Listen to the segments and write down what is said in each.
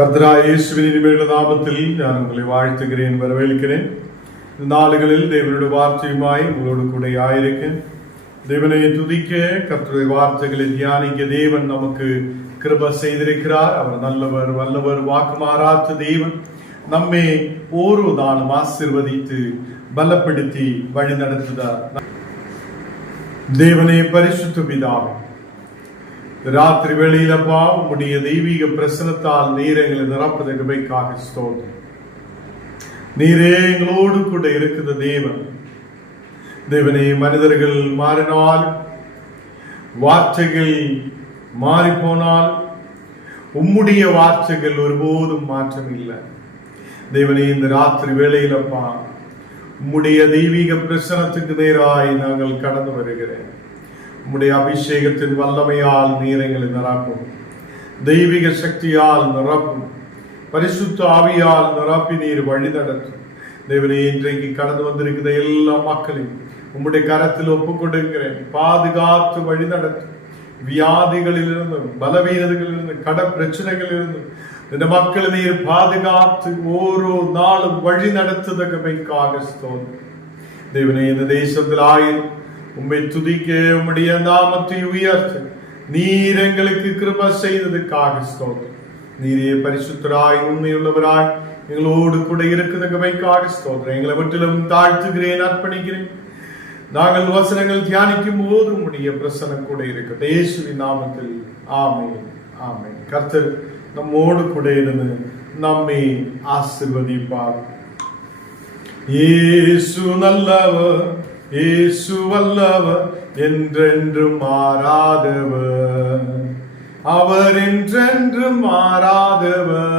கர்த்தராகிய இயேசுவின் இனிமையுள்ள நாமத்தில் நான் உங்களை வாழ்த்துகிறேன், வரவேற்கிறேன். இந்த நாளுகளில் தேவனுடைய வார்த்தையுமாய் உங்களோடு கூட ஆயிருக்கேன். தேவனை துதிக்க, கர்த்தருடைய வார்த்தைகளை தியானிக்க தேவன் நமக்கு கிருபை செய்திருக்கிறார். அவர் நல்லவர், வல்லவர், வாக்கு மாறாத தேவன். நம்மை ஒரு நாளும் ஆசீர்வதித்து பலப்படுத்தி வழி நடத்துகிறார். தேவனே, பரிசுத்த பிதாவே, ராத்திரி வேளையிலப்பா உம்முடைய தெய்வீக பிரசனத்தால் நீர் எங்களை நிரப்பதை கிருபைக்காக ஸ்தோத்திரம். நீரே எங்களோடு கூட இருக்கிற தேவன். தேவனே, மனிதர்கள் மாறினால், வார்த்தைகள் மாறி போனால் உம்முடைய வார்த்தைகள் ஒருபோதும் மாற்றம் இல்லை. தேவனே, இந்த ராத்திரி வேளையிலப்பா உம்முடைய தெய்வீக பிரசனத்துக்கு நேராய் நாங்கள் கடந்து வருகிறேன். உம்முடைய அபிஷேகத்தின் வல்லமையால் நீர் எங்களை நிரப்பும், தெய்வீக சக்தியால் நிரப்பும், பரிசுத்த ஆவியால் நிரப்பி நீர் வழி நடத்தும். தேவனே, இன்றைக்கு கடந்து வந்திருக்கிற எல்லா மக்களையும் உம்முடைய கரத்தில் ஒப்புக் கொடுக்கிறேன். பாதுகாத்து வழி நடத்தும். வியாதிகளிலிருந்து, பலவீனங்களிலிருந்து, கட பிரச்சனைகளிலிருந்து இந்த மக்களை நீர் பாதுகாத்து ஓரோ நாளும் வழி நடத்துவதற்காக ஸ்தோத்திரம். தேவனே, இந்த தேசத்தில் ஆயிரம் உம்மை துதிக்க, உம்முடைய நாமத்தை உயர்த்த நீர் எங்களுக்கு கிருபை செய்ததுக்காக ஸ்தோத்திரம். நீரே பரிசுத்தராய், உண்மையுள்ளவராய் எங்களோடு கூட இருக்கிறதுக்காக ஸ்தோத்திரம். எங்களை மட்டிலும் தாழ்த்துகிறேன், அர்ப்பணிக்கிறேன். நாங்கள் வசனங்கள் தியானிக்கும் போது உம்முடைய பிரசன்னம் கூட இருக்கு. இயேசுவின் நாமத்தில் ஆமென், ஆமென். கர்த்தர் நம்மோடு கூட இருந்து நம்மை ஆசீர்வதிப்பார். இயேசு நல்லவர், இயேசு வல்லவர், என்றென்றும் மாறாதவர், அவர் என்றென்றும் மாறாதவர்.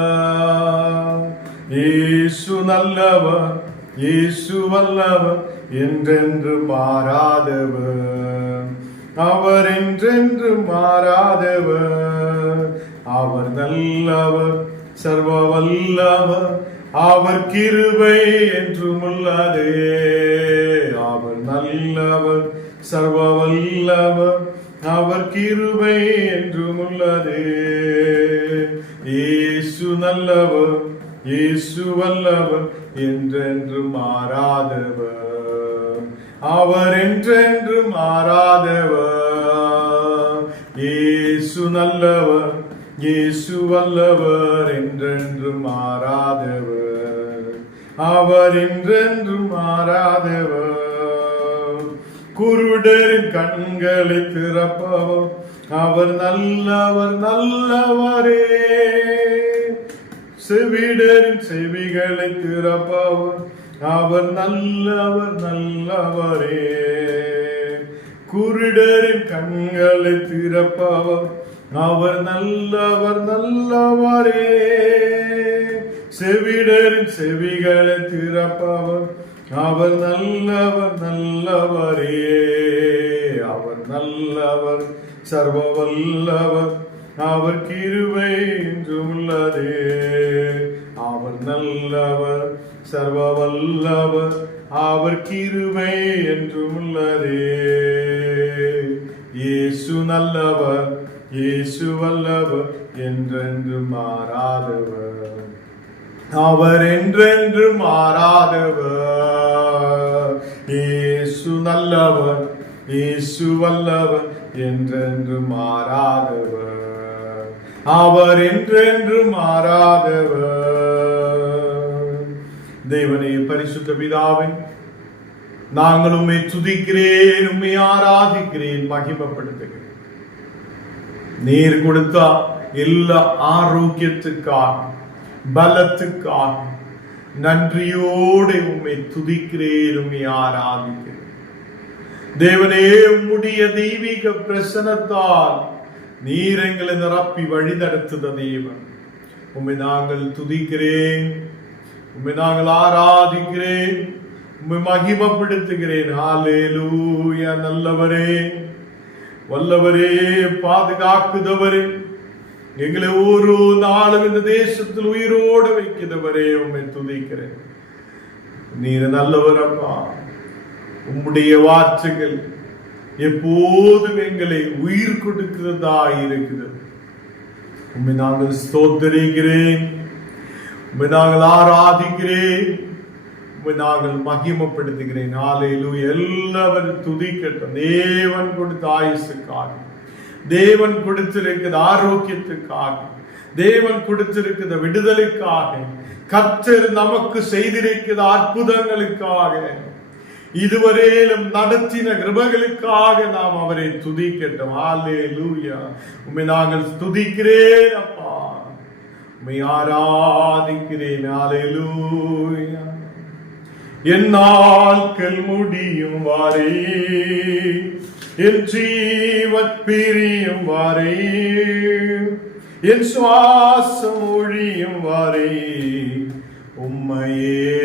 இயேசு நல்லவர், இயேசு வல்லவர், என்றென்றும் மாறாதவர், அவர் என்றென்றும் மாறாதவர். அவர் நல்லவர், சர்வ வல்லவர், அவர் கிருபை என்றும் உள்ளதே. அவர் நல்லவர், சர்வ வல்லவர், அவர் கிருபை என்றும் உள்ளதே. இயேசு நல்லவர், இயேசு வல்லவர், என்றென்றும் மாறாதவர், அவர் என்றென்றும் மாறாதவர். இயேசு நல்லவர், இயேசு வல்லவர், என்றென்றும் மாறாதவர், அவர் என்றென்றும் மாறாதவர். குருடரின் கண்களை திறப்பவர், அவர் நல்லவர், நல்லவரே. செவிடரின் செவிகளை திறப்பவர், அவர் நல்லவர், நல்லவரே. குருடரின் கண்களை திறப்பவர், அவர் நல்லவர், நல்லவரே. செவிடரின் செவிகளை திறப்பவர், அவர் நல்லவர், நல்லவரே. அவர் நல்லவர், சர்வ வல்லவர், அவர் கிருபை என்றும் உள்ளதே. அவர் நல்லவர், சர்வ வல்லவர், அவர் கிருபை என்றும் உள்ளதே. இயேசு நல்லவர், இயேசு வல்லவர், என்றென்றும் மாறாதவர், அவர் என்றென்றும் மாறாதவர். இயேசு நல்லவர், இயேசு வல்லவர், என்றென்றும் மாறாதவர், அவர் என்றென்றும் மாறாதவர். தேவனே, பரிசுத்த பிதாவே, நாங்கள் உம்மை துதிக்கிறேன், உம்மை ஆராதிக்கிறேன், மகிமைப்படுத்துகிறேன். நீர் கொடுத்த எல்லா ஆரோக்கியத்துக்காக, பலத்துக்காக நன்றியோடு உம்மை துதிக்கிறேன், உம்மை ஆராதிக்கிறேன். தேவனே, உம்முடைய தெய்வீக பிரசனத்தால் நீர் எங்களை நிரப்பி வழி நடத்துத தேவன். உம்மை நாங்கள் துதிக்கிறேன், உம்மை நாங்கள் ஆராதிக்கிறேன், உம்மை மகிமைப்படுத்துகிறேன். ஹல்லேலூயா. நல்லவரே, வல்லவரே, பாதுகாக்குதவரே, எங்களை ஒரு நாளும் இந்த தேசத்தில் உயிரோடு வைக்கிறவரே, உம்மை துதிக்கிறேன். நீர் நல்லவர் அப்பா. உம்முடைய வார்த்தைகள் எப்போதும் எங்களை உயிர் கொடுக்கிறதா இருக்கிறது. உம்மை நாங்கள் ஸ்தோத்திரிக்கிறேன், உம்மை நாங்கள் ஆராதிக்கிறேன், உம்மை நாங்கள் மகிமைப்படுத்துகிறேன். ஹல்லேலூயா. எல்லாரும் துதிக்கட்டும். தேவன் கொடுத்த ஆயுசுக்காக, தேவன் கொடுத்திருக்கிற ஆரோக்கியத்துக்காக, தேவன் கொடுத்திருக்கிற விடுதலைக்காக, கர்த்தர் நமக்கு செய்திருக்கிற அற்புதங்களுக்காக, இதுவரையிலும் நடத்தின கிருபைகளுக்காக நாம் அவரை துதிக்கட்டும். ஹல்லேலூயா. உம்மை நாங்கள் துதிக்கிறேன் அப்பா, உம்மை ஆராதிக்கிறேன். ஹல்லேலூயா. என் நாட்கள் முடியும் வரை, என் ஜீவன் பிரியும் வரை, என் சுவாசம் ஒழியும் வரை உம்மையே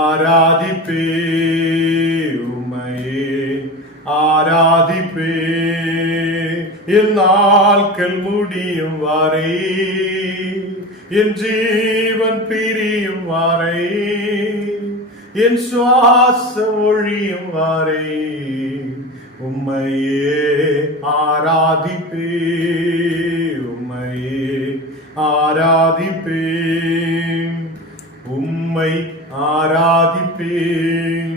ஆராதிப்பே, உம்மையே ஆராதிப்பே. என் நாட்கள் முடியும் வரை, என் ஜீவன் பிரியும் வரை, என் சுவாசம் ஒழியும் வரை உம்மையே ஆராதிப்பே, உம்மையே ஆராதிப்பேன், உம்மை ஆராதிப்பேன்,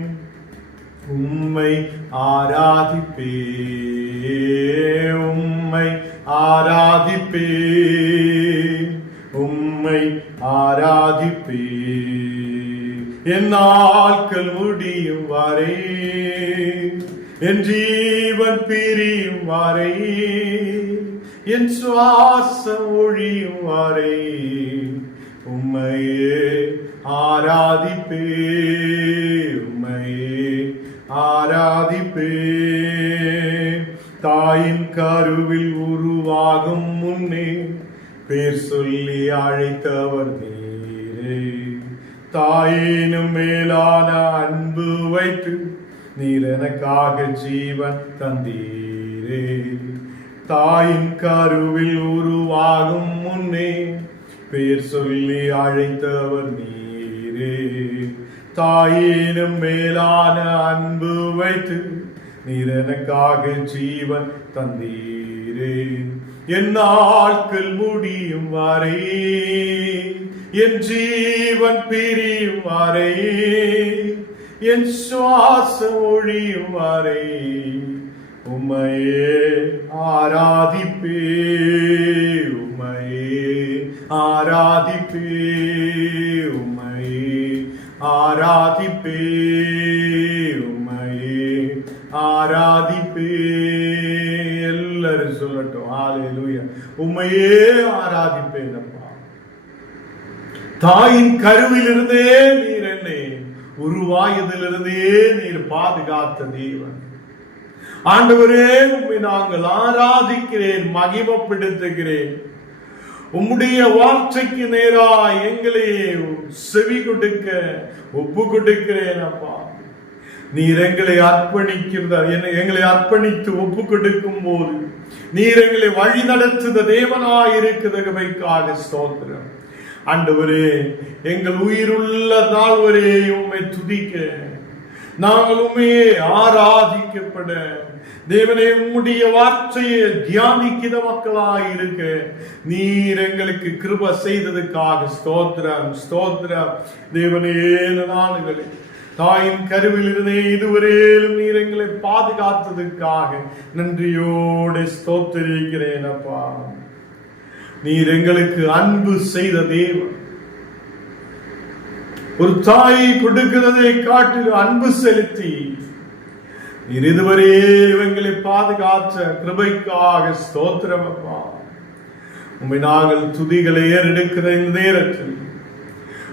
உம்மை ஆராதிப்பேன், உம்மை ஆராதிப்பேன், உம்மை ஆராதிப்பேன். என் நாட்கள் முடியும் வரை, என் ஜீவன் பிரியும் வரை, என் சுவாசம் ஒழியும் வரை உம்மையே ஆராதிப்பே, உம்மையே ஆராதிப்பே. தாயின் கருவில் உருவாகும் முன்னே பேர் சொல்லி அழைத்தவர் நீரே, தாயினும் மேலான அன்பு வைத்து நீர் எனக்காக ஜீவன் தந்தீரே. தாயின் கருவில் உருவாகும் முன்னே பேர் சொல்லி அழைத்தவர் நீரே, தாயினும் மேலான அன்பு வைத்து நீர் எனக்காக ஜீவன் தந்தீரே. என் நாட்கள் முடியும் வரை, என் ஜீவன் பிரியும் வரை, என் சுவாசம் ஒழியும் வரை உம்மையே ஆராதிப்பே, உம்மையே ஆராதிப்பே, உம்மையே ஆராதிப்பே, உம்மையே ஆராதிப்பே. எல்லாரும் சொல்லட்டும் ஹல்லேலூயா. உம்மையே ஆராதிப்பேன் அப்பா. தாயின் கருவிலிருந்தே நீர் என்னை உருவாயதிலிருந்தே நீர் பாதுகாத்த தேவன். ஆண்டவரே, உம்மை நாங்கள் ஆராதிக்கிறேன், மகிமைப்படுத்துகிறேன். உம்முடைய வார்த்தைக்கு நேராய் எங்களை செவி கொடுக்க ஒப்பு கொடுக்கிறேன் அப்பா. நீர் எங்களை எங்களை அர்ப்பணித்து ஒப்பு கொடுக்கும் போது நீர் எங்களை வழி நடத்துத தேவனாய் இருக்கிறதைக்காக ஸ்தோத்திரம். ஆண்டவரே, எங்கள் உயிருள்ள நாள் வரை உம்மை துதிக்க, நாங்கள் உம்மையே ஆராதிக்கப்பட, தேவனே உம்முடைய வார்த்தையை தியானிக்கிற மக்களாய் இருக்க நீர் எங்களுக்கு கிருபை செய்ததுக்காக ஸ்தோத்திரம், ஸ்தோத்திரம். தேவனே, நாடுகளே தாயின் கருவில் இருந்தே இதுவரையிலும் நீர் எங்களை பாதுகாத்ததுக்காக நன்றியோடு ஸ்தோத்திரிக்கிறேன் அப்பா. நீர் எங்களுக்கு அன்பு செய்த தேவன். ஒரு தாயை கொடுக்கிறதை காட்டிலும் அன்பு செலுத்தி நீர் இதுவரை எங்களை பாதுகாத்த கிருபைக்காக ஸ்தோத்திரம் அப்பா. உம்மை நாங்கள் துதிகளை ஏறெடுக்கிற இந்த நேரத்தில்,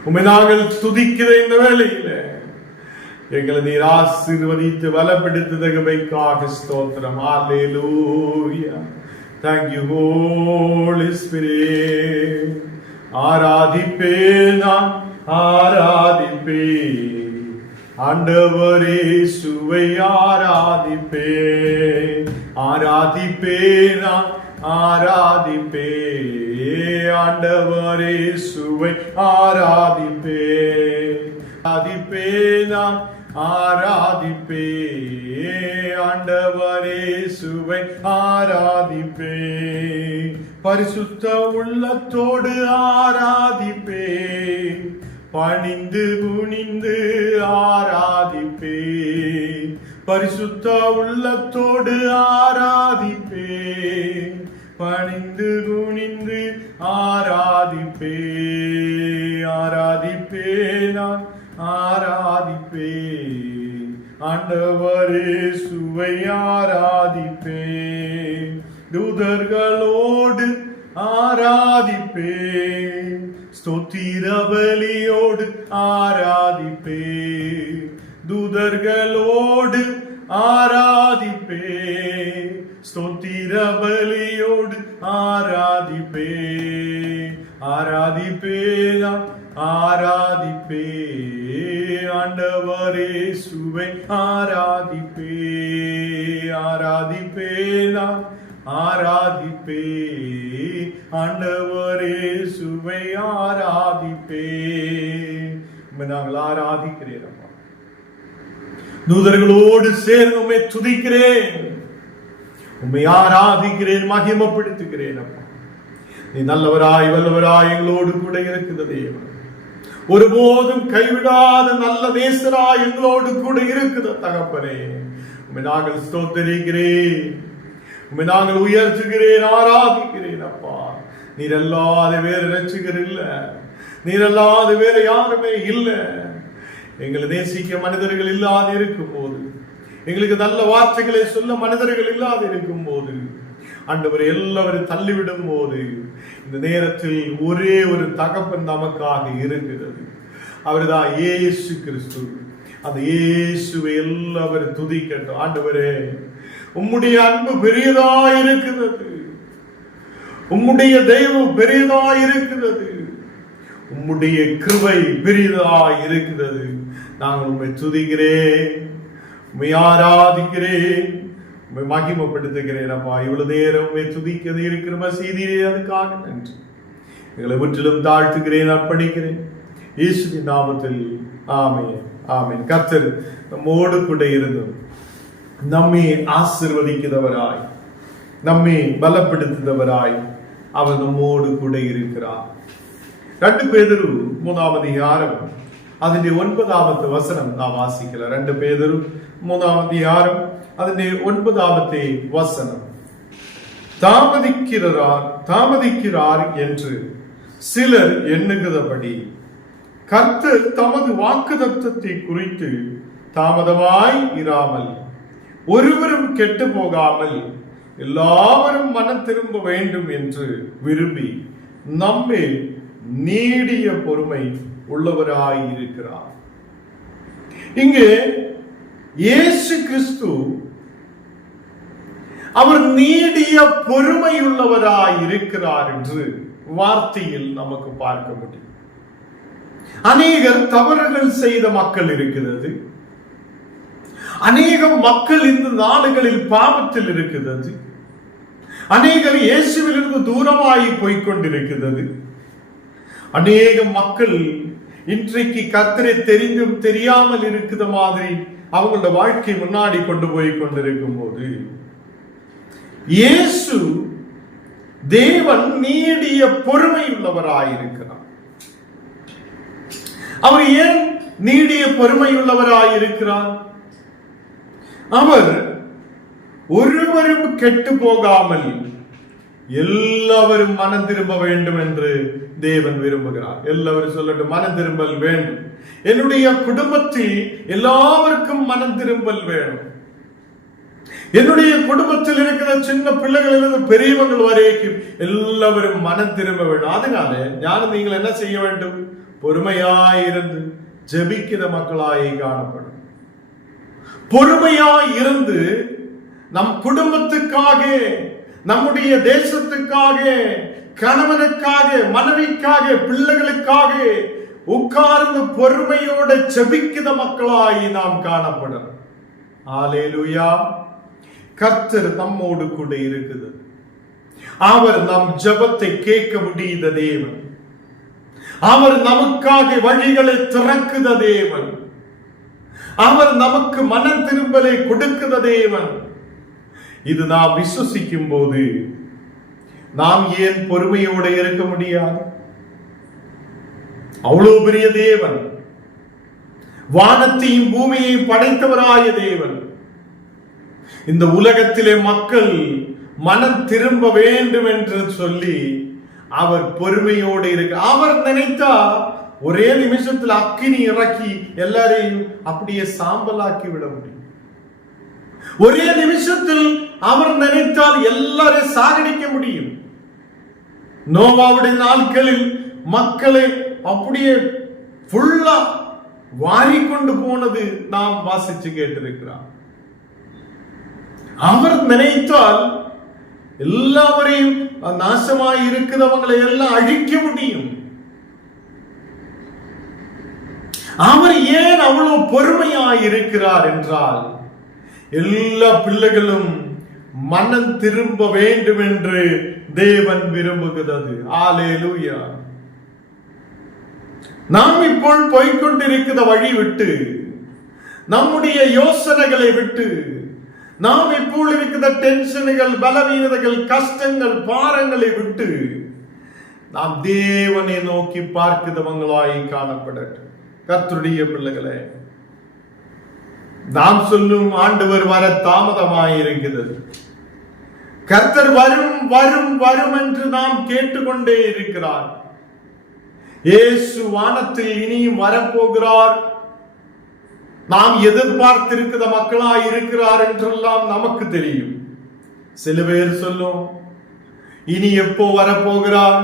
உம்மை நாங்கள் துதிக்கிற இந்த வேளையில எங்களை நீர் ஆசீர்வதித்து பலப்படுத்த கிருபைக்காக ஸ்தோத்திரம். ஹல்லேலூயா. Thank you, Holy Spirit. ஆராதிப்பேன், நான் ஆராதிப்பேன், ஆண்டவரே சுவை ஆராதிப்பேன், ஆராதிப்பேன், நான் ஆராதிப்பேன், ஆண்டவரே சுவை ஆராதிப்பேன், ஆராதிப்பேன், நான் ஆராதிப்பே, ஆண்டவரே சுவை ஆராதிப்பே, பரிசுத்த உள்ளத்தோடு ஆராதிப்பே, பணிந்து குனிந்து ஆராதிப்பே, பரிசுத்த உள்ளத்தோடு ஆராதிப்பே, பணிந்து குனிந்து ஆராதிப்பே, ஆராதிப்பே நான் ஆராதிப்பே, ஆண்டவரே சுவை ஆராதிப்பே, தூதர்களோடு ஆராதிப்பே, ஸ்தோத்திர பலியோடு ஆராதிப்பே, தூதர்களோடு ஆராதிப்பே, ஸ்தோத்திர பலியோடு ஆராதிப்பே, ஆராதிப்பே ஆராதிப்பே, ஆண்டவரே சுவை ஆராதிப்பே, ஆராதிப்பே ஆராதிப்பே, ஆண்டவரே சுவை ஆராதிப்பே. நாங்கள் ஆராதிக்கிறேன் அப்பா, தூதர்களோடு சேர்ந்து உம்மை துதிக்கிறேன், உம்மை ஆராதிக்கிறேன், மகிமைப்படுத்துகிறேன் அப்பா. நீ நல்லவராய் வல்லவராய் எங்களோடு கூட இருக்கிற தேவன், ஒருபோதும் கைவிடாத நல்ல நேசராய் எங்களோடு கூட இருக்கிற தகப்பனே, உம்மை நாங்கள் ஸ்தோத்திரிக்கிறேன், உம்மை நாங்கள் உயர்த்துகிறேன், ஆராதிக்கிறேன் அப்பா. நீர் அல்லாத வேறு ரட்சகர் இல்ல, நீர் அல்லாத வேற யாருமே இல்லை. எங்களை நேசிக்க மனிதர்கள் இல்லாது இருக்கும் போது, எங்களுக்கு நல்ல வார்த்தைகளை சொல்ல மனிதர்கள் இல்லாது இருக்கும் போது, ஆண்டவர் எல்லாவரும் தள்ளிவிடும் போது, இந்த நேரத்தில் ஒரே ஒரு தகப்பன் நமக்காக இருக்கிறது. அவர்தான் இயேசு கிறிஸ்து. அந்த இயேசுவை எல்லாவரும் துதிக்கட்டும். ஆண்டவரே, உம்முடைய அன்பு பெரியதாய் இருக்கிறது, உம்முடைய தெய்வம் பெரியதாய் இருக்கிறது, உம்முடைய கிருபை பெரியதாய் இருக்கிறது. நாங்கள் உம்மை துதிக்கிறேன், உம்மை ஆராதிக்கிறேன், உம்மை மகிமைப்படுத்துகிறேன் அப்பா. இவ்வளவு நேரம் உம்மை துதிக்கிறது இருக்கிற செய்தியே அதுக்காக நன்றி. எங்களை முற்றிலும் தாழ்த்துகிறேன், அர்ப்பணிக்கிறேன் இயேசுவின் நாமத்தில். ஆமென், ஆமென். கர்த்தர் நம்மோடு கூட இருந்தும் நம்மை ஆசீர்வதிக்கிறவராய், நம்மை பலப்படுத்துகிறவராய் அவர் நம்மோடு கூட இருக்கிறார். 2 பேதுரு 3ஆம் அதிகாரம் അതിന്റെ 9ാമത്തെ വചനം നാം വാസിக்கலாம். 2 പേതുരു 3ആം அதிகாரம் അതിന്റെ 9ാമത്തെ വചനം. தாமதிக்கிறார் என்று சிலர் எண்ணுகிறபடி கர்த்தர் தமது வாக்குத்தத்தத்தை குறித்து தாமதமாய் இராமல் ஒருவரும் கெட்டு போகாமல் எல்லாரும் மனம் திரும்ப வேண்டும் என்று விரும்பி நம்மை நீடிய பொறுமை உள்ளவராய் இருக்கிறார். இங்கே இயேசு கிறிஸ்து அவர் நீடிய பொறுமையுள்ளவராய் இருக்கிறார் என்று வார்த்தையில் நமக்கு பார்க்க முடியும். அநேகர் தவறுகள் செய்த மக்கள் இருக்கிறது, அநேக மக்கள் இந்த நாடுகளில் பாவத்தில் இருக்கிறது, அநேகர் இயேசுவிலிருந்து தூரமாகி போய்கொண்டிருக்கிறது, அநேக மக்கள் இன்றைக்கு கர்த்தரை தெரிந்தும் தெரியாமல் இருக்கிற மாதிரி அவங்களோட வாழ்க்கை முன்னாடி கொண்டு போய் கொண்டிருக்கும் போது, இயேசு தேவன் நீடிய பொறுமை உள்ளவராயிருக்கிறார். அவர் ஏன் நீடிய பொறுமை உள்ளவராயிருக்கிறார்? அவர் ஒருவரும் கெட்டு போகாமல் எல்லாவரும் மனம் திரும்ப வேண்டும் என்று தேவன் விரும்புகிறார். எல்லாரும் சொல்லட்டும், மனம் திரும்பல் வேண்டும். என்னுடைய குடும்பத்தில் எல்லாருக்கும் மனம் திரும்பல் வேணும். என்னுடைய குடும்பத்தில் இருக்கிற சின்ன பிள்ளைகளிலிருந்து பெரியவங்கள் வரைக்கும் எல்லாவரும் மனம் திரும்ப வேண்டும். அதனால ஞானம் நீங்கள் என்ன செய்ய வேண்டும்? பொறுமையாயிருந்து ஜெபிக்கிற மக்களாய் காணப்படும். பொறுமையாயிருந்து நம் குடும்பத்துக்காக, நம்முடைய தேசத்துக்காக, கணவனுக்காக, மனைவிக்காக, பிள்ளைகளுக்காக உட்கார்ந்து பொறுமையோட ஜெபிக்கிற மக்களாய் நாம் காணப்படும். ஹல்லேலூயா. கர்த்தர் நம்மோடு கூட இருக்குது. அவர் நம் ஜெபத்தை கேட்க முடியுத தேவன். அவர் நமக்காக வழிகளை திறக்குத தேவன். அவர் நமக்கு மனம் திரும்பலை கொடுக்குத தேவன். இது நாம் விசுவசிக்கும் போது நாம் ஏன் பொறுமையோடு இருக்க முடியாது? அவ்வளவு பெரிய தேவன், வானத்தையும் பூமியை படைத்தவராய தேவன், இந்த உலகத்திலே மக்கள் மனம் திரும்ப வேண்டும் என்று சொல்லி அவர் பொறுமையோடு இருக்க. அவர் நினைத்தா ஒரே நிமிஷத்தில் அக்கினி இறக்கி எல்லாரையும் அப்படியே சாம்பலாக்கி விட முடியும். ஒரே நிமிஷத்தில் அவர் நினைத்தால் எல்லாரையும் சாகடிக்க முடியும். நோவாவுடைய நாட்களில் மக்களை அப்படியே ஃபுல்லா வாரிக்கொண்டு போனது நாம் வாசிச்சு கேட்டிருக்கிறோம். அவர் நினைத்தால் எல்லாவரையும் நாசமாய் இருக்கிறவங்களை எல்லாம் அழிக்க முடியும். அவர் ஏன் அவ்வளவு பொறுமையாய் இருக்கிறார் என்றால், எல்லா பிள்ளைகளும் மனம் திரும்ப வேண்டும் என்று தேவன் விரும்புகிறது. அல்லேலூயா. நாம் இப்போ போய்கொண்டிருக்கிற வழி விட்டு, நம்முடைய யோசனைகளை விட்டு, நாம் இப்போ இருக்கிற டென்ஷன்கள், பலவீனதைகள், கஷ்டங்கள், பாரங்களை விட்டு நாம் தேவனை நோக்கி பார்க்கிறவங்களாய் காணப்படட்டும். கர்த்தருடைய பிள்ளைகளே, நாம் சொல்லும் ஆண்டவர் வர தாமதமாய் இருக்கிறது. கர்த்தர் வரும் வரும் வரும் என்று நாம் கேட்டுக்கொண்டே இருக்கிறார். இயேசு வானத்தில் இனியும் வரப்போகிறார். நாம் எதிர்பார்த்திருக்கிற மக்களாய் இருக்கிறார் என்றெல்லாம் நமக்கு தெரியும். சில பேர் சொல்லும், இனி எப்போ வரப்போகிறார்?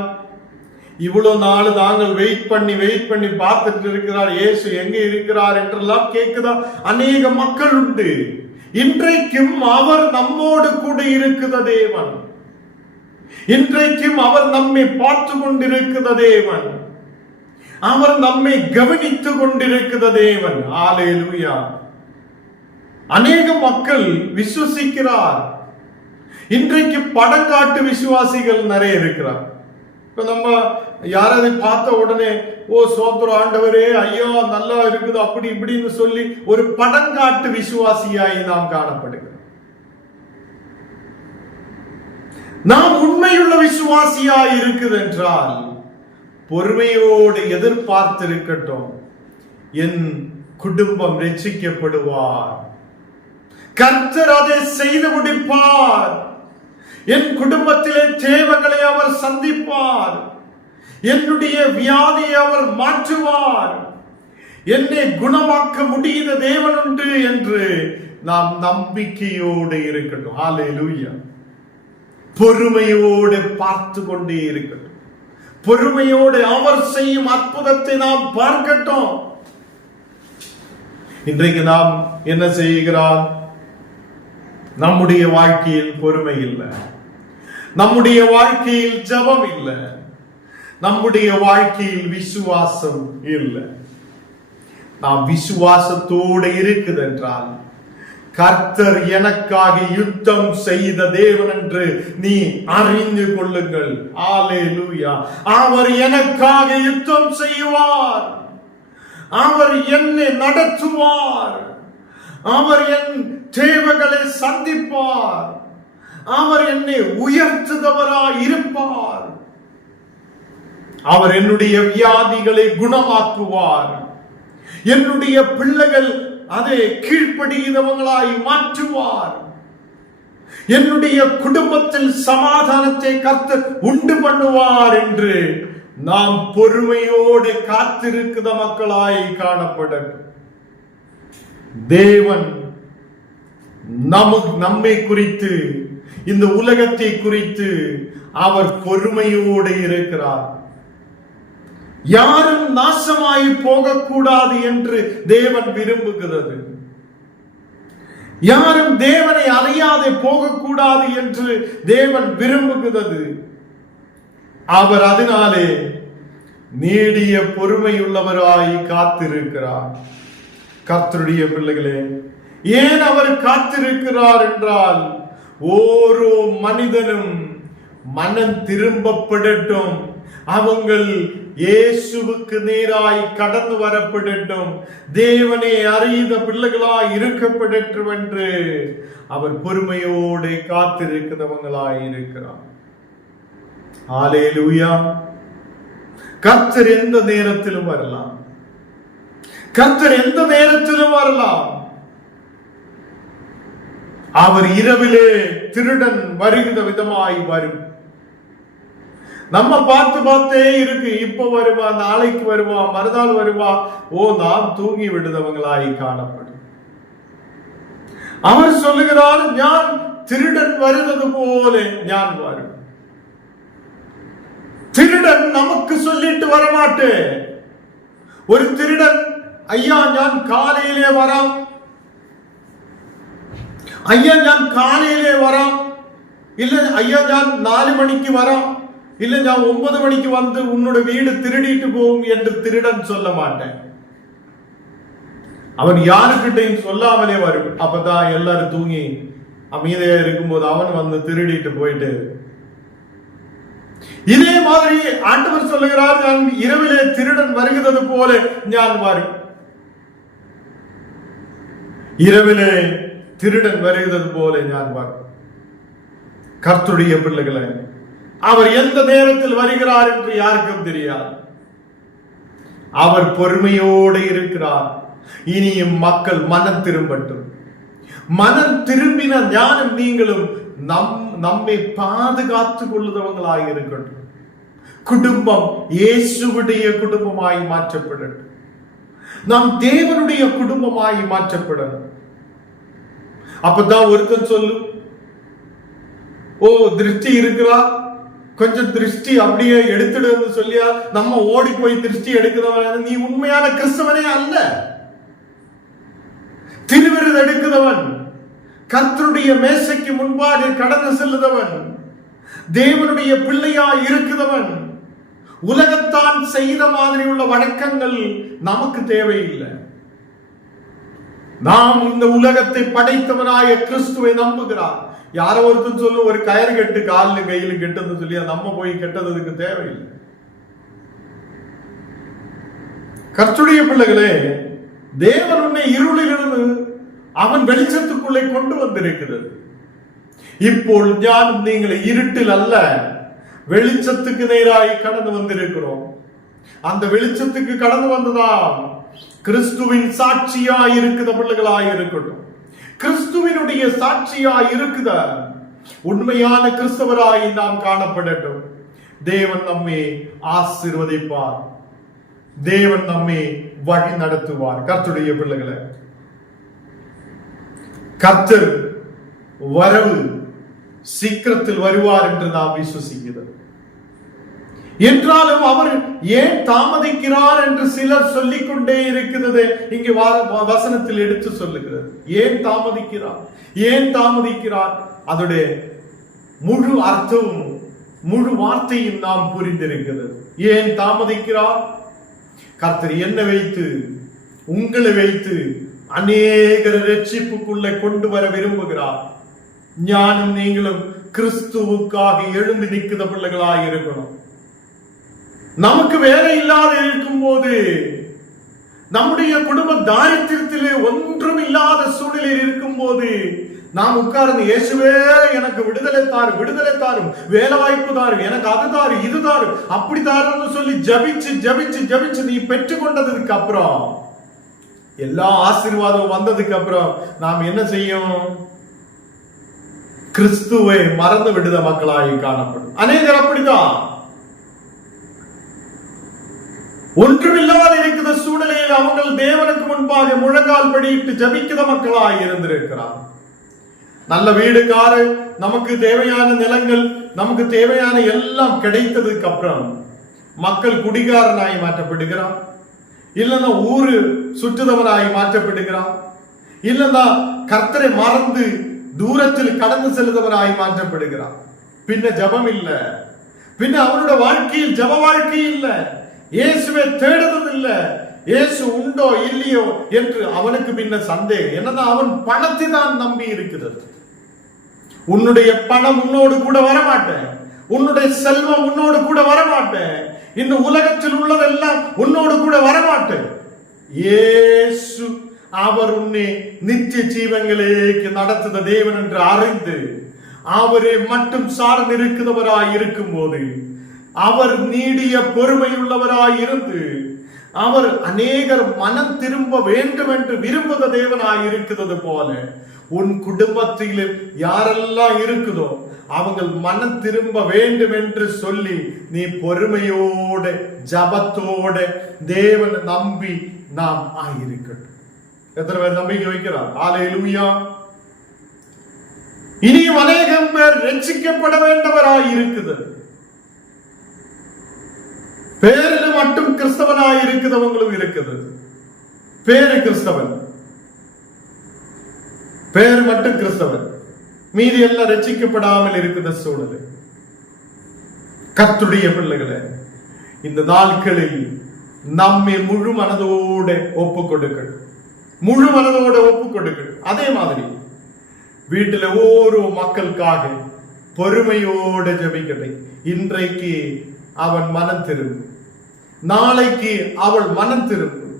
இவ்வளவு நாள் நாங்கள் வெயிட் பண்ணி பார்த்துட்டு இருக்கிறார், இயேசு எங்க இருக்கிறார் என்றெல்லாம் கேட்குதா அநேக மக்கள் உண்டு. இன்றைக்கும் அவர் நம்மோடு கூட இருக்கிற தேவன். இன்றைக்கும் அவர் நம்மை பார்த்து கொண்டிருக்கிற தேவன். அவர் நம்மை கவனித்துக் கொண்டிருக்கிற தேவன். அல்லேலூயா. அநேக மக்கள் விசுவசிக்கிறார். இன்றைக்கு படங்காட்டு விசுவாசிகள் நிறைய இருக்கிறார். இப்ப நம்ம யாராவது பார்த்த உடனே, ஓ சோத்திர ஆண்டவரே, ஐயோ நல்லா இருக்குது, அப்படி இப்படின்னு சொல்லி ஒரு படங்காட்டு விசுவாசியாய் நாம் காணப்படுகிறோம். நாம் உண்மையுள்ள விசுவாசியாய் இருக்குது என்றால் பொறுமையோடு எதிர்பார்த்திருக்கட்டும். என் குடும்பம் ரட்சிக்கப்படுவார், கர்த்தர் அதை செய்து முடிப்பார். என் குடும்பத்திலே தேவைகளை அவர் சந்திப்பார். என்னுடைய வியாதியை அவர் மாற்றுவார். என்னை குணமாக்க முடிகிற தேவன் உண்டு என்று நாம் நம்பிக்கையோடு இருக்கட்டும். அல்லேலூயா. பொறுமையோடு பார்த்து கொண்டே இருக்கட்டும். பொறுமையோடு அவர் செய்யும் அற்புதத்தை நாம் பார்க்கட்டும். இன்றைக்கு நாம் என்ன செய்கிறோம்? நம்முடைய வாழ்க்கையில் பொறுமை இல்லை, நம்முடைய வாழ்க்கையில் ஜெபம் இல்லை, நம்முடைய வாழ்க்கையில் விசுவாசம் இல்லை. நாம் விசுவாசத்தோடு இருக்குது என்றால், கர்த்தர் எனக்காக யுத்தம் செய்த தேவன் என்று நீ அறிந்து கொள்ளுங்கள். அல்லேலூயா. அவர் எனக்காக யுத்தம் செய்வார். அவர் என்னை நடத்துவார். அவர் என் தேவைகளை சந்திப்பார். அவர் என்னை உயர்த்துகிறவராய் இருப்பார். அவர் என்னுடைய வியாதிகளை குணமாக்குவார். என்னுடைய பிள்ளைகள் அதை கீழ்ப்படுகிறவங்களாய் மாற்றுவார். என்னுடைய குடும்பத்தில் சமாதானத்தை கர்த்தர் உண்டு பண்ணுவார் என்று நாம் பொறுமையோடு காத்திருக்கிற மக்களாய் காணப்படும். தேவன் நம்மை குறித்து, இந்த உலகத்தை குறித்து அவர் பொறுமையோடு இருக்கிறார். யாரும் நாசமாய் போகக்கூடாது என்று தேவன் விரும்புகிறது. யாரும் தேவனை அறியாதே போகக்கூடாது என்று தேவன் விரும்புகிறது. அவர் அதனாலே நீடிய பொறுமையுள்ளவராய் காத்திருக்கிறார். கர்த்தருடைய பிள்ளைகளே, ஏன் அவர் காத்திருக்கிறார் என்றால், ஓரோ மனிதனும் மனம் திரும்பப்படட்டும், அவங்கள் இயேசுவுக்கு நேராய் கடந்து வரப்படட்டும், தேவனை அறிந்த பிள்ளைகளாய் இருக்கப்படட்டும் என்று அவர் பொறுமையோடு காத்திருக்கிறவங்களாய் இருக்கிறார். ஹல்லேலூயா. கர்த்தர் எந்த நேரத்திலும் வரலாம். கர்த்தர் எந்த நேரத்திலும் வரலாம். அவர் இரவிலே திருடன் வருகிற விதமாய் வரும். நம்ம பார்த்தே இருக்கு. இப்ப வருவா, நாளைக்கு வருவா, மறுநாள் வருவா. நாம் தூங்கி விடுதவங்களாய் காணப்படும். அவர் சொல்லுகிறார், ஞான் திருடன் வருவது போல ஞான் வரும். திருடன் நமக்கு சொல்லிட்டு வரமாட்டேன். ஒரு திருடன், ஐயா நான் காலையிலே வராம், ஐயா நான் காலையிலே வராம், இல்ல ஐயா நான் 4 மணிக்கு வராம், இல்ல நான் 9 மணிக்கு வந்து உன்னோட வீடு திருடிட்டு போகும் என்று திருடன் சொல்ல மாட்டேன். அவன் யாருக்கிட்டையும் சொல்லாமலே வரும். அப்பதான் எல்லாரும் தூங்கி அமைதியா இருக்கும்போது அவன் வந்து திருடிட்டு போயிட்டு. இதே மாதிரி ஆண்டவர் சொல்லுகிறார், நான் இரவிலே திருடன் வருகிறது போல ஞான் வரும். இரவிலே திருடன் வருகிறது போல ஞான் வரும். கர்த்தருடைய பிள்ளைகளை, அவர் எந்த நேரத்தில் வருகிறார் என்று யாருக்கும் தெரியாது. அவர் பொறுமையோடு இருக்கிறார். இனியும் மக்கள் மனம் திரும்பட்டும். மனம் திரும்பின ஞானம் நீங்களும் நம்மை பாதுகாத்துக் கொள்ளுதவங்களாக இருக்கட்டும். குடும்பம் இயேசுவுடைய குடும்பமாய் மாற்றப்படட்டும். நம் தேவனுடைய குடும்பமாய் மாற்றப்படணும். அப்பதான் ஒருத்தன் சொல்லும், திருஷ்டி இருக்கிறா, கொஞ்சம் திருஷ்டி அப்படியே எடுத்துடுன்னு சொல்லியா நம்ம ஓடி போய் திருஷ்டி எடுக்கிறவன் நீ உண்மையான கிறிஸ்தவனே அல்ல. திருவிருது எடுக்கிறவன், கர்த்தருடைய மேசைக்கு முன்பாக கடந்து செல்லுதவன், தேவனுடைய பிள்ளையா இருக்கிறவன். உலகத்தான் செய்த மாதிரி உள்ள வழக்கங்கள் நமக்கு தேவையில்லை. நாம் இந்த உலகத்தை படைத்தவனாய கிறிஸ்துவை நம்புகிறார். யாரோ ஒருத்தன் சொல்லு, ஒரு கயிறு கட்டு காலிலும் கையிலும் கெட்டது சொல்லி நம்ம போய் கெட்டதுக்கு தேவையில்லை. கர்த்தருடைய பிள்ளைகளே, தேவன் உன்னை இருளிலிருந்து அவன் வெளிச்சத்துக்குள்ளே கொண்டு வந்திருக்கிறது. இப்போ ஞானம் நீங்கள் இருட்டில் அல்ல, வெளிச்சத்துக்கு நேராய் கடந்து வந்திருக்கிறோம். அந்த வெளிச்சத்துக்கு கடந்து வந்ததாம் கிறிஸ்துவின் சாட்சியா இருக்குத பிள்ளைகளாய் இருக்கட்டும். கிறிஸ்துவினுடைய சாட்சியா இருக்குத உண்மையான கிறிஸ்தவராய் நாம் காணப்படட்டும். தேவன் நம்மை ஆசீர்வதிப்பார். தேவன் நம்மை வழி நடத்துவார். கர்த்தருடைய பிள்ளைகளை, கர்த்தர் வரவு சீக்கிரத்தில் வருவார் என்று நாம் விசுவசிக்கிறோம். என்றாலும் அவர் ஏன் தாமதிக்கிறார் என்று சிலர் சொல்லிக் கொண்டே இருக்கிறது. இங்கே வசனத்தில் எடுத்து சொல்லுகிறது, ஏன் தாமதிக்கிறார், ஏன் தாமதிக்கிறார். அதோடைய முழு அர்த்தமும் முழு வார்த்தையும் நாம் புரிந்திருக்கிறது. ஏன் தாமதிக்கிறார்? கர்த்தர் என்ன வைத்து, உங்களை வைத்து அநேகர் ரட்சிப்புக்குள்ளே கொண்டு வர விரும்புகிறார். ஞானம் நீங்களும் கிறிஸ்துவுக்காக எழுந்து நிற்கிற பிள்ளைகளாக இருக்கணும். நமக்கு வேலை இல்லாத இருக்கும் போது, நம்முடைய குடும்ப தாரித்திரத்திலே ஒன்றும் இல்லாத சூழ்நிலையில் இருக்கும் போது நாம் உட்கார்ந்து, இயேசுவே எனக்கு விடுதலை தாரும், விடுதலை தாரும், வேலை வாய்ப்பு தாரும், எனக்கு அது தாரும், இது தாரும், அப்படி தாருன்னு சொல்லி ஜபிச்சு ஜபிச்சு ஜபிச்சு நீ பெற்றுக் கொண்டதுக்கு அப்புறம், எல்லா ஆசீர்வாதம் வந்ததுக்கு அப்புறம் நாம் என்ன செய்யும்? கிறிஸ்துவை மறந்து விடுத மக்களாகி காணப்படும். அநேகர் அப்படிதான் ஒன்றுமில்லாத இருக்கிற சூழ்நிலையில் அவங்கள் தேவனுக்கு முன்பாக முழங்கால் படியிட்டு ஜபிக்கிற மக்களாய் இருந்திருக்கிறார். நல்ல வீடு, காரு, நமக்கு தேவையான நிலங்கள், நமக்கு தேவையான எல்லாம் கிடைத்ததுக்கு அப்புறம் மக்கள் குடிகாரனாய் மாற்றப்படுகிறான், இல்லைன்னா ஊரு சுற்றுதவனாய் மாற்றப்படுகிறான், இல்லைன்னா கர்த்தரை மறந்து தூரத்தில் கடந்து செல்லுதவனாய் மாற்றப்படுகிறான். பின்ன ஜபம் இல்ல, பின்ன அவனோட வாழ்க்கையில் ஜப வாழ்க்கை இல்ல, இயேசுவை தேடுறது இல்ல, இயேசு உண்டோ இல்லையோ என்று அவனுக்கு பின்ன சந்தேகம். என்னதான் அவன் பணத்தை தான் நம்பி இருக்கிறது. உன்னுடைய பணம் உன்னோடு கூட வரமாட்டேன், உன்னுடைய செல்வம் உன்னோடு கூட வரமாட்டேன், இந்த உலகத்தில் உள்ளதெல்லாம் உன்னோடு கூட வரமாட்டேன். இயேசு அவர் உன்னை நித்திய ஜீவங்களுக்கு நடத்துத தேவன் என்று அறிந்து அவரே மட்டும் சார்ந்து இருக்கிறவராய் இருக்கும் போது அவர் நீடிய பொறுமையுள்ளவராயிருந்து அவர் அநேகர் மனம் திரும்ப வேண்டும் என்று விரும்புகிற தேவனாயிருக்கிறது போல உன் குடும்பத்தில் யாரெல்லாம் இருக்குதோ அவங்க மனம் திரும்ப வேண்டும் என்று சொல்லி நீ பொறுமையோட ஜபத்தோட தேவனை நம்பி நாம் ஆயிருக்கட்டும். எத்தனை பேர் நம்பிக்கை வைக்கிறார்? ஹல்லேலூயா. இனியும் அநேகம் பேர் ரட்சிக்கப்பட வேண்டவராய் இருக்குது. பேரில் மட்டும் கிறிஸ்தவனாய் இருக்குதவங்களும் இருக்குது. பேரு கிறிஸ்தவன், பேர் மட்டும் கிறிஸ்தவன், மீதி எல்லாம் ரட்சிக்கப்படாமல் இருக்கிற சூழல். கர்த்தருடைய பிள்ளைகளை, இந்த நாட்களில் நம்மை முழு மனதோட ஒப்பு கொடுக்கணும். முழு மனதோட ஒப்பு கொடுக்கணும். அதே மாதிரி வீட்டில் ஓரோ மக்களுக்காக பொறுமையோட ஜெபிக்கணும். இன்றைக்கு அவன் மனம் திரும்பும், நாளைக்கு அவள் மனம் திரும்பும்,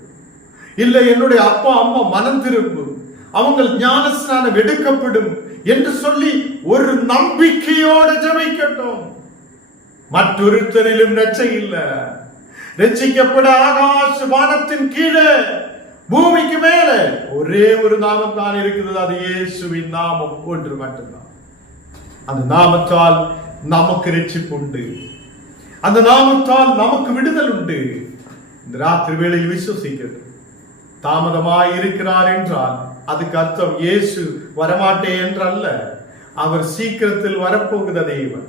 இல்லை என்னுடைய அப்பா அம்மா மனம் திரும்பும், அவங்க ஞானஸ்நானம் எடுக்கப்படும் என்று சொல்லி ஒரு நம்பிக்கையோடு ஜெபிக்கட்டும். மற்றொருத்தரிலும் ரட்சை இல்லை. ரட்சிக்கப்பட ஆகாச வானத்தின் கீழே பூமிக்கு மேல ஒரே ஒரு நாமம் தான் இருக்கிறது. அது இயேசுவின் நாமம் ஒன்று மட்டும்தான். அந்த நாமத்தால் நமக்கு ரட்சிப்பு உண்டு. அந்த நாமத்தால் நமக்கு விடுதல் உண்டு. இந்த ராத்திரி வேளையில் விசுவசிக்கிறது. தாமதமாய் இருக்கிறார் என்றால் அதுக்கு அர்த்தம் இயேசு வரமாட்டேன் என்றல்ல, அவர் சீக்கிரத்தில் வரப்போகிற தேவன்.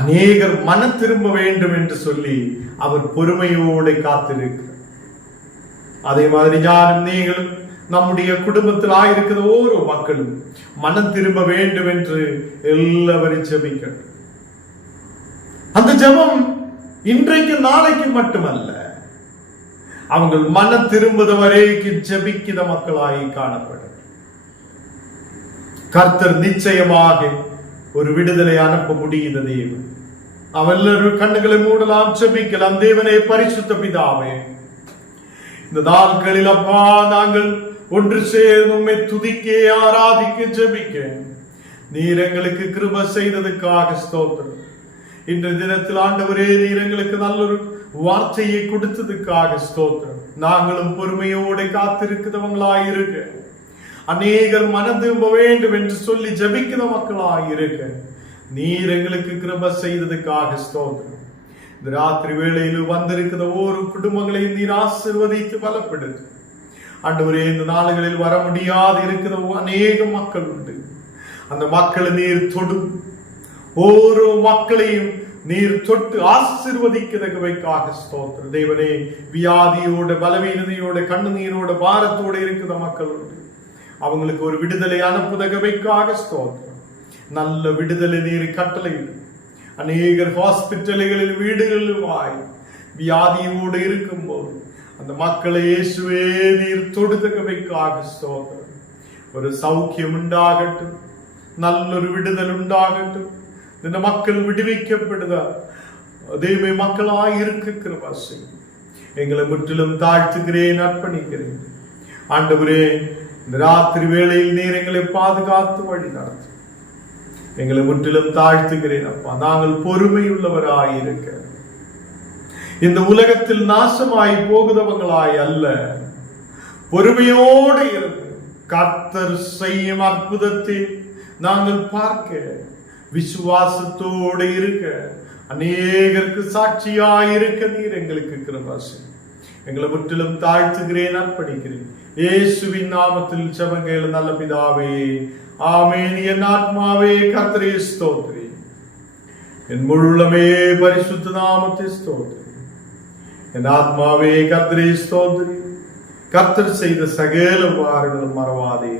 அநேகர் மனம் திரும்ப வேண்டும் என்று சொல்லி அவர் பொறுமையோடு காத்திருக்கிறார். அதே மாதிரி யாரும் நீங்களும் நம்முடைய குடும்பத்தில் ஆயிருக்கிற ஓரோ மக்களும் மனம் திரும்ப வேண்டும் என்று எல்லாவரும் ஜெபிக்கட்டும். அந்த ஜெபம் இன்றைக்கு நாளைக்கு மட்டுமல்ல, அவங்க மனம் திரும்புத வரைக்கும் ஜெபிக்கிற மக்களாய் காணப்படும். கர்த்தர் நிச்சயமாக ஒரு விடுதலை அனுப்ப முடியுத தேவன். அவெல்லரும் கண்ணுகளை மூடலாம், ஜெபிக்கலாம். தேவனே, பரிசுத்த பிதாவே, இந்த நாட்களில் அப்பா நாங்கள் ஒன்று சேர்ந்து உம்மை துதிக்க, ஆராதிக்க, ஜெபிக்க நீர் எங்களுக்கு கிருபை செய்ததுக்காக ஸ்தோத்திரம். இன்றைய தினத்தில் ஆண்டவரே, நீர் எங்களுக்கு நல்லொரு வார்த்தையை கொடுத்ததுக்காக ஸ்தோத்திரம். நாங்களும் பொறுமையோடு காத்திருக்கிறவங்களாயிருக்க, அநேகர் மனம் திரும்ப வேண்டும் என்று சொல்லி ஜெபிக்கிற மக்களாயிருக்க நீர் எங்களுக்கு கிருபை செய்ததுக்காக ஸ்தோத்திரம். இந்த ராத்திரி வேளையில் வந்திருக்கிற ஒவ்வொரு குடும்பங்களையும் நீர் ஆசீர்வதித்து பலப்படுத்து. ஆண்டவரே, இந்த நாடுகளில் வர முடியாது இருக்கிற அநேக மக்கள் உண்டு. அந்த மக்களை நீர் தொடும். ஒவ்வொரு மக்களையும் நீர் தொட்டு ஆசீர்வதிக்கிறதுக்காக ஸ்தோத்திரம். தேவனே, வியாதியோட, பலவீனதையோட, கண்ணீரோட, பாரத்தோட இருக்கிற மக்கள் உண்டு. அவங்களுக்கு ஒரு விடுதலை அனுப்புதகவைக்காக ஸ்தோத்திரம். நல்ல விடுதலை நீர் கட்டளையிடும். அநேகர் ஹாஸ்பிட்டல்களில், வீடுகளில் வியாதியோடு இருக்கும் போது அந்த மக்களை இயேசுவே நீர் தொடுதகவைக்காக ஸ்தோத்திரம். ஒரு சௌக்கியம் உண்டாகட்டும், நல்லொரு விடுதல் உண்டாகட்டும். இந்த மக்கள் விடுவிக்கப்படுதா தெய்வ மக்களாய் இருக்கிற வாசி எங்களை முற்றிலும் தாழ்த்துகிறேன், அர்ப்பணிக்கிறேன். ஆண்டவரே, இந்த ராத்திரி வேளையில் நீர் எங்களை பாதுகாத்து வழி நடத்தும். எங்களை முற்றிலும் தாழ்த்துகிறேன் அப்பா. நாங்கள் பொறுமையுள்ளவராயிருக்க, இந்த உலகத்தில் நாசமாய் போகுதவங்களாய் அல்ல, பொறுமையோடு இருந்து கர்த்தர் செய்யும் அற்புதத்தை நாங்கள் பார்க்க, விசுவாசத்தோடு இருக்க, அநேகருக்கு சாட்சியாயிருக்க நீர் எங்களுக்கு கிருபை செய்யும். எங்களை முற்றிலும் தாழ்த்துகிறேன், அர்ப்பணிக்கிறேன். இயேசுவின் நாமத்தில் ஜெபங்கள் நல்ல பிதாவே, ஆமென். என் ஆத்மாவே கர்த்தரை ஸ்தோத்திரி, என் முழுமே பரிசுத்த நாமத்தை ஸ்தோத்திரி. என் ஆத்மாவே கர்த்தரை ஸ்தோத்திரி, கர்த்தர் செய்த சகல உபகாரங்களும் மறவாதே.